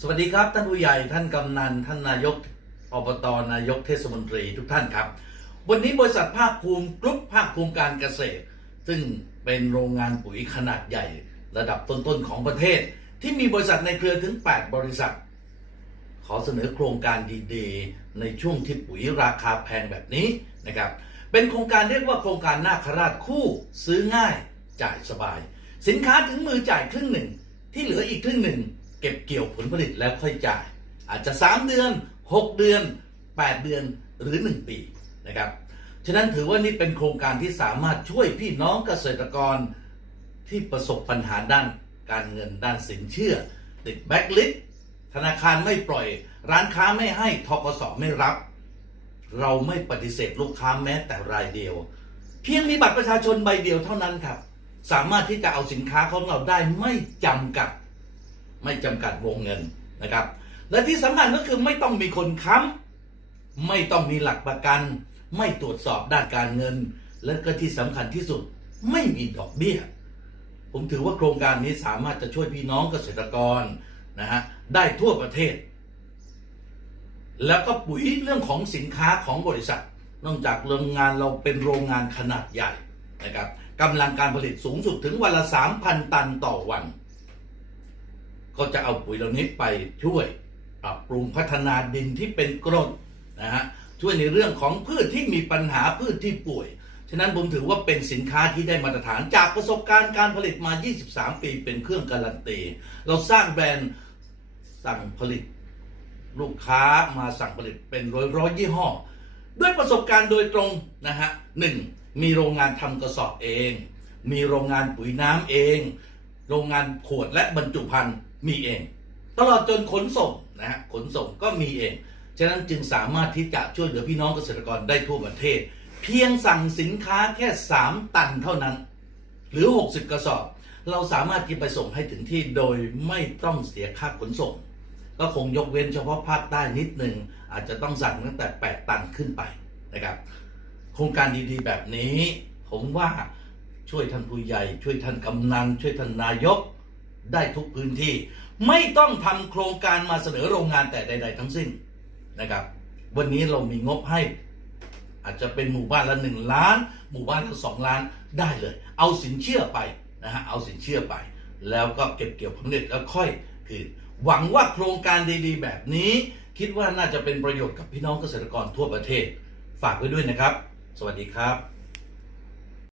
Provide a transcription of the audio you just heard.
สวัสดีครับท่านผู้ใหญ่ท่านกำนันท่านนายกอบตนายกเทศมนตรีทุกท่านครับ วันนี้บริษัทภาคภูมิกรุ๊ปภาคภูมิการเกษตร ซึ่งเป็นโรงงานปุ๋ยขนาดใหญ่ ระดับต้นๆของประเทศ ที่มีบริษัทในเครือถึง 8 บริษัท ขอเสนอโครงการดีๆ ในช่วงที่ปุ๋ยราคาแพงแบบนี้นะครับเป็นโครงการเรียกว่าโครงการนาคราชคู่ซื้อง่ายจ่ายสบาย สินค้าถึงมือจ่ายครึ่งหนึ่ง ที่เหลืออีกครึ่งหนึ่ง ก็บเกี่ยวผลผลิตแล้วค่อยจ่าย อาจจะ 3 เดือน 6 เดือน 8 เดือนหรือ 1 ปีนะครับฉะนั้นถือว่านี่เป็นโครงการที่สามารถช่วยพี่น้องเกษตรกรที่ประสบปัญหาด้านการเงินด้านสินเชื่อ ติดแบ็กลิสธนาคารไม่ปล่อย ร้านค้าไม่ให้ทกสไม่รับ เราไม่ปฏิเสธลูกค้าแม้แต่รายเดียว เพียงมีบัตรประชาชนใบเดียวเท่านั้นครับ สามารถที่จะเอาสินค้าของเราได้ไม่จำกัด ไม่จำกัดวงเงินนะครับ และที่สำคัญก็คือไม่ต้องมีคนค้ำไม่ต้องมีหลักประกัน ไม่ตรวจสอบด้านการเงิน และก็ที่สำคัญที่สุดไม่มีดอกเบี้ย ผมถือว่าโครงการนี้สามารถจะช่วยพี่น้องเกษตรกรนะฮะได้ทั่วประเทศ แล้วก็ปุ๋ยเรื่องของสินค้าของบริษัทนอกจากโรงงานเราเป็นโรงงานขนาดใหญ่นะครับกำลังการผลิตสูงสุดถึงวันละ 3,000 ตันต่อวัน ก็จะเอาปุ๋ยเหล่านี้ไปช่วยปรับปรุงพัฒนาดินที่เป็นกรดนะฮะช่วยในเรื่องของพืชที่มีปัญหาพืชที่ป่วย ฉะนั้นผมถือว่าเป็นสินค้าที่ได้มาตรฐานจากประสบการณ์การผลิตมา 23 ปีเป็นเครื่องการันตี เราสร้างแบรนด์สั่งผลิต ลูกค้ามาสั่งผลิตเป็นร้อยร้อยยี่ห้อ ด้วยประสบการณ์โดยตรงนะฮะหนึ่งมีโรงงานทำกระสอบเอง มีโรงงานปุ๋ยน้ำเอง โรงงานขวดและบรรจุภัณฑ์ มีเอง ตลอดจนขนส่งนะฮะขนส่งก็มีเอง ฉะนั้นจึงสามารถที่จะช่วยเหลือพี่น้องเกษตรกรได้ทั่วประเทศ เพียงสั่งสินค้าแค่ 3 ตันเท่านั้น หรือ 60 กระสอบ เราสามารถที่ไปส่งให้ถึงที่โดยไม่ต้องเสียค่าขนส่ง ก็คงยกเว้นเฉพาะภาคใต้นิดหนึ่งอาจจะต้องสั่งตั้งแต่ 8 ตันขึ้นไปนะครับโครงการดีๆ แบบนี้ ผมว่าช่วยท่านผู้ใหญ่ ช่วยท่านกำนัน ช่วยท่านนายก ได้ทุกพื้นที่ ไม่ต้องทำโครงการมาเสนอโรงงานแต่ใด ๆ ทั้งสิ้นนะครับ วันนี้เรามีงบให้อาจจะเป็นหมู่บ้านละหนึ่งล้าน หมู่บ้านละสองล้านได้เลย เอาสินเชื่อไปนะฮะเอาสินเชื่อไป แล้วก็เก็บเกี่ยวผลผลิตแล้วค่อยคืนหวังว่าโครงการดีๆ แบบนี้ คิดว่าน่าจะเป็นประโยชน์กับพี่น้องเกษตรกรทั่วประเทศ ฝากไว้ด้วยนะครับ สวัสดีครับ